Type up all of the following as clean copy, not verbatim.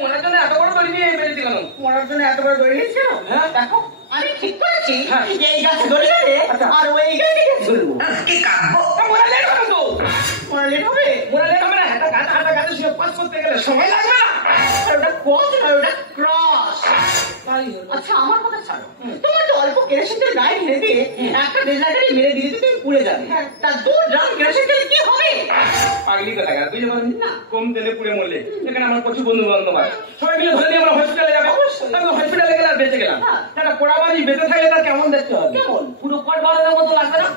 মরার জন্য এত বড় দড়ি নিয়ে বেরিয়েছি কেন? মরার জন্য এত বড় দড়ি নিয়েছি কেন? হ্যাঁ দেখো আমি ঠিক বলেছি এই গাছে ধরে গেলে আর ওই গাছে ধরবো কি কাটবো মোরা লেট হবে তো মোরা লেট হবে না এটা গাটা গাছে শুয়ে পাস করতে গেলে সময় লাগবে না ওটা কোচ আর ওটা ক্রস আচ্ছা আমার কথা ছাড়ো তোমার তো অল্প কেরোসিনের গায়ে ঢেলে দিয়ে একটা ডেজার্টারি মেরে দিলে তুমি পুড়ে যাবে তার 2 ড্রাম কেরোসিন তেল কি হবে পাগলি কথা গা বুঝতে পারলি না কম তেলে পুড়ে মরলে এখানে আমার প্রচুর বন্ধু বান্ধব আছে সবাই মিলে ধরে নিয়ে আমরা হসপিটালে যাবো আমি হসপিটালে গেলে আর বেঁচে গেলাম একটা পোড়াবাজি বেঁচে থাকলে তার কেমন দেখতে হবে কেমন পুরো পট বাড়ানোর মতো লাগবে না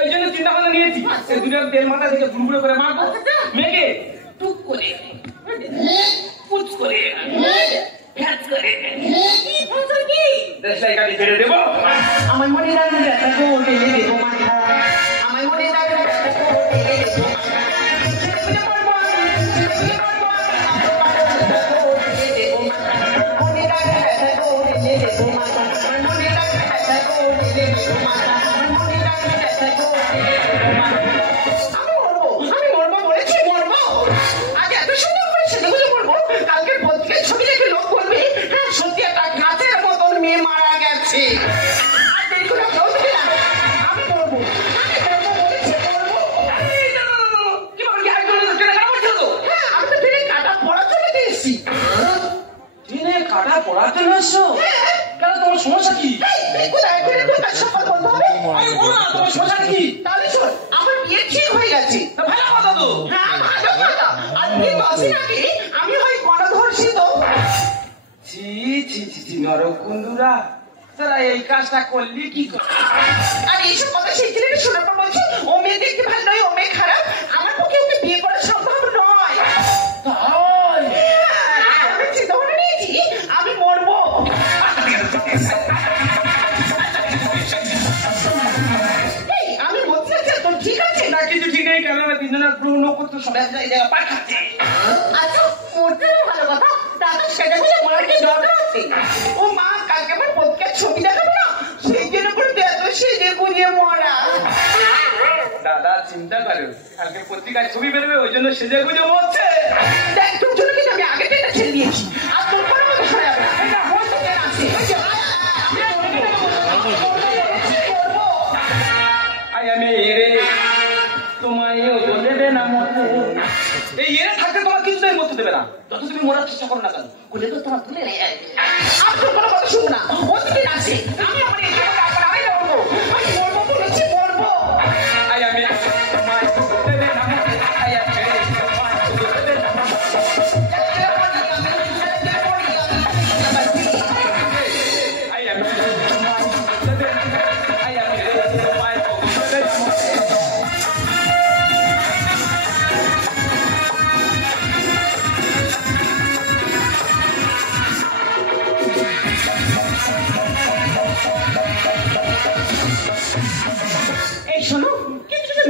ওই জন্য চিন্তা ভাবনা নিয়েছি দুটো তেল মাথা থেকে গুড়গুড়ো করে মারবো মেঘে টুক করে পুচ করে ফ্যাচ করে কি দেশলাই গাড়ি ছেড়ে দেবো আমার মনে রাখবে একটা কোটে দেবো মাথা আমার মনে রাখবে একটা কোটে দেবো সমস্যা কি আমার বিয়ে ঠিক হয়ে গেছে আমি হয় গণধর্ষিত নরকুন্দুরা তোরা এই কাজটা করলি কি করে আর এইসব কথা সেই ছেলেটা শোনার পর বলছি ও মেয়ে দেখতে ভালো নয় ও মেয়ে খারাপ আমার পক্ষে ওকে বিয়ে করা সম্ভব নয় আমি চিন্তা করে নিয়েছি আমি মরবো আমি বলছি তোর ঠিক আছে না কিছু ঠিক নেই কেন তিনজনের গ্রহণ করতে সবাই জায়গা পাঠাচ্ছে আচ্ছা মরতে ভালো কথা দাদা সেটা বলে মরার কি দরকার আছে ও মা কালকে আমার পত্রিকার ছবি দেখাবো না সেই জন্য করে এত সেজে গুঁজে মরা দাদা চিন্তা করো কালকে পত্রিকার ছবি বেরোবে ওই জন্য সেজে গুঁজে মরছে দেখ তোর জন্য কিন্তু আমি আগে থেকে ছেড়ে দিয়েছি আর তোর কোনো মতো সরে যাবে না এটা হয়তো কেন আছে আমি এরে তোমায়ও তো দেবে না মতে এই এরে থাকতে তোমার কিছুই মতে দেবে না যত তুমি মরার চেষ্টা করো না কেন বলে তো তোমার তুলে নেই আর তোর কোনো কথা শুনবো না ওদিকে আছে আমি আমার এই জায়গাটা আবার আমি মরবো বলেছি মরবো আমি তোমায় দেবে না মতে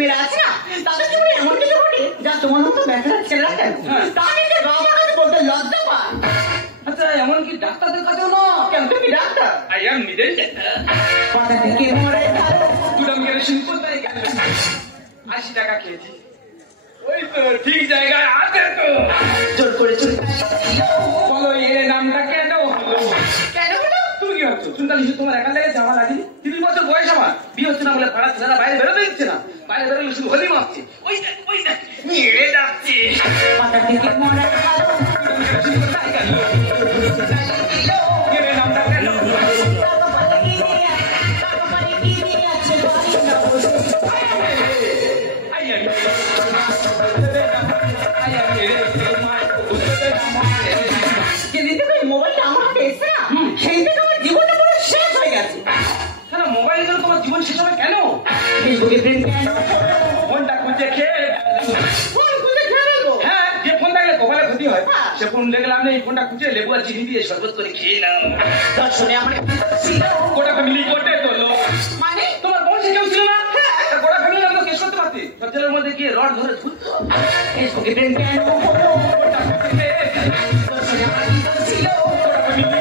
মেয়েরা আছে না তাদের জীবনে এমন কিছু ঘটে যা তোমার মতো ব্যথা ছেলেরা কেন তাদেরকে বাবা বলতে লজ্জা পায় আচ্ছা এমনকি ডাক্তারদের কাছেও না কেন তুমি ডাক্তার আই এম নিজেই ডাক্তার পাতা থেকে মরে দুটো মেরেশন কোথায় গেল 80 টাকা খেয়েছি ওই তো ঠিক জায়গায় আছে তো জোর করে চলে বলো এর নামটা কেন হলো তুমি কি ভাবছো শুনতালি তোমার একা লেগে জামা লাগেনি 3 বছর বয়স আমার বিয়ে হচ্ছে না বলে পাড়া ছেলেরা বাইরে বেরোতে দিচ্ছে না বাইরে বেরোলে শুধু হোলি মারছে ওই নিয়ে যাচ্ছে পাতা থেকে মরা নামটা কেন মোবাইলটা আমার হাতে এসে না সেই থেকে আমার জীবনটা পুরো শেষ হয়ে গেছে কেন মোবাইল গেলে তোমার জীবন শেষ হবে কেন ফেসবুকে প্রেম কেন ফোনটা খুঁজে খেয়ে ফোন খুঁজে খেয়ে নেবো হ্যাঁ যে ফোন থাকলে কপালে ক্ষতি হয় সে ফোন দেখলাম না এই ফোনটা খুঁজে লেবু আর চিনি দিয়ে শরবত করে খেয়ে নাও দর্শনে আমার গোটা ফ্যামিলি করতে তোলো মানে তোমার বোন সে কেউ ছিল না গোটা ফ্যামিলি তো কেস করতে পারতি সজ্জলের মধ্যে গিয়ে রড ধরে ঝুলতো ফেসবুকে প্রেম কেন ফোনটা খুঁজে দর্শনে আমার ছিল গোটা ফ্যামিলি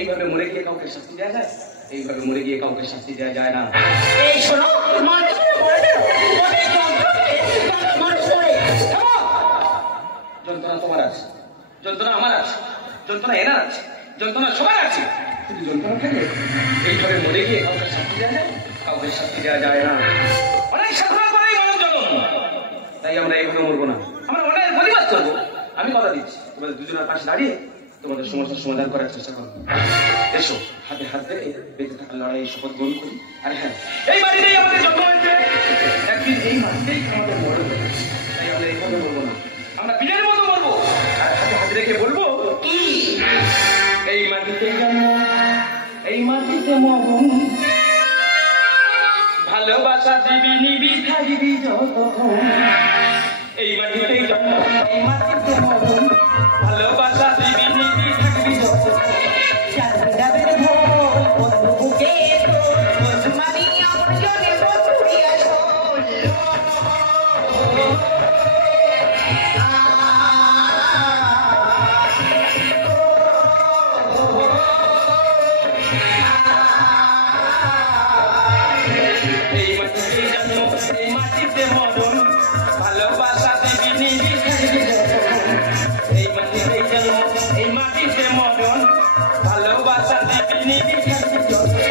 এইভাবে মরে গিয়ে কাউকে শাস্তি দেওয়া যায়? এইভাবে মরে গিয়ে কাউকে শাস্তি দেওয়া যায় না। এই শোনো, যন্ত্রণা তোমার আছে, যন্ত্রণা আমার আছে, যন্ত্রণা এনার আছে, যন্ত্রণা সবার আছে, কিন্তু যন্ত্রণা থাকে এইভাবে মরে গিয়ে কাউকে শাস্তি দেওয়া যায়? কাউকে শাস্তি দেওয়া যায় না। অনেক সাধনা করেই মানব জন্ম, তাই আমরা এইভাবে মরবো না, আমরা অনেক প্রতিবাদ করবো। আমি কথা দিচ্ছি, তোমাদের দুজনের পাশে দাঁড়িয়ে তোমাদের সমস্যার সমাধান করার চেষ্টা করবো। এসো, হাতে হাত ধরে বেঁচে থাকার লড়াই শপথ গ্রহণ করি। আর হ্যাঁ, এই বাড়িতেই আমাদের জন্ম হয়েছে, একদিন এই মাটিতেই আমাদের মরবে, তাই আমরা এইভাবে বলবো না, আমরা বীরের মতো বলবো। আর হাতে হাত রেখে বলবো কি, এই মাটিতেই জন্ম, এই মাটিতে মরণ, ভালোবাসা দিবি নিবি থাকবি যতক্ষণ। এই মাটিতেই জন্ম, এই মাটিতে মরণ, ভালোবাসা দিবি নিবি থাকবি যতক্ষণ। ভালোবাসা দিবি নিবি থাকবি যতক্ষণ। এই মাটিতেই জন্ম, এই মাটিতে মরণ, ভালোবাসা দিবি নিবি থাকবি যতক্ষণ।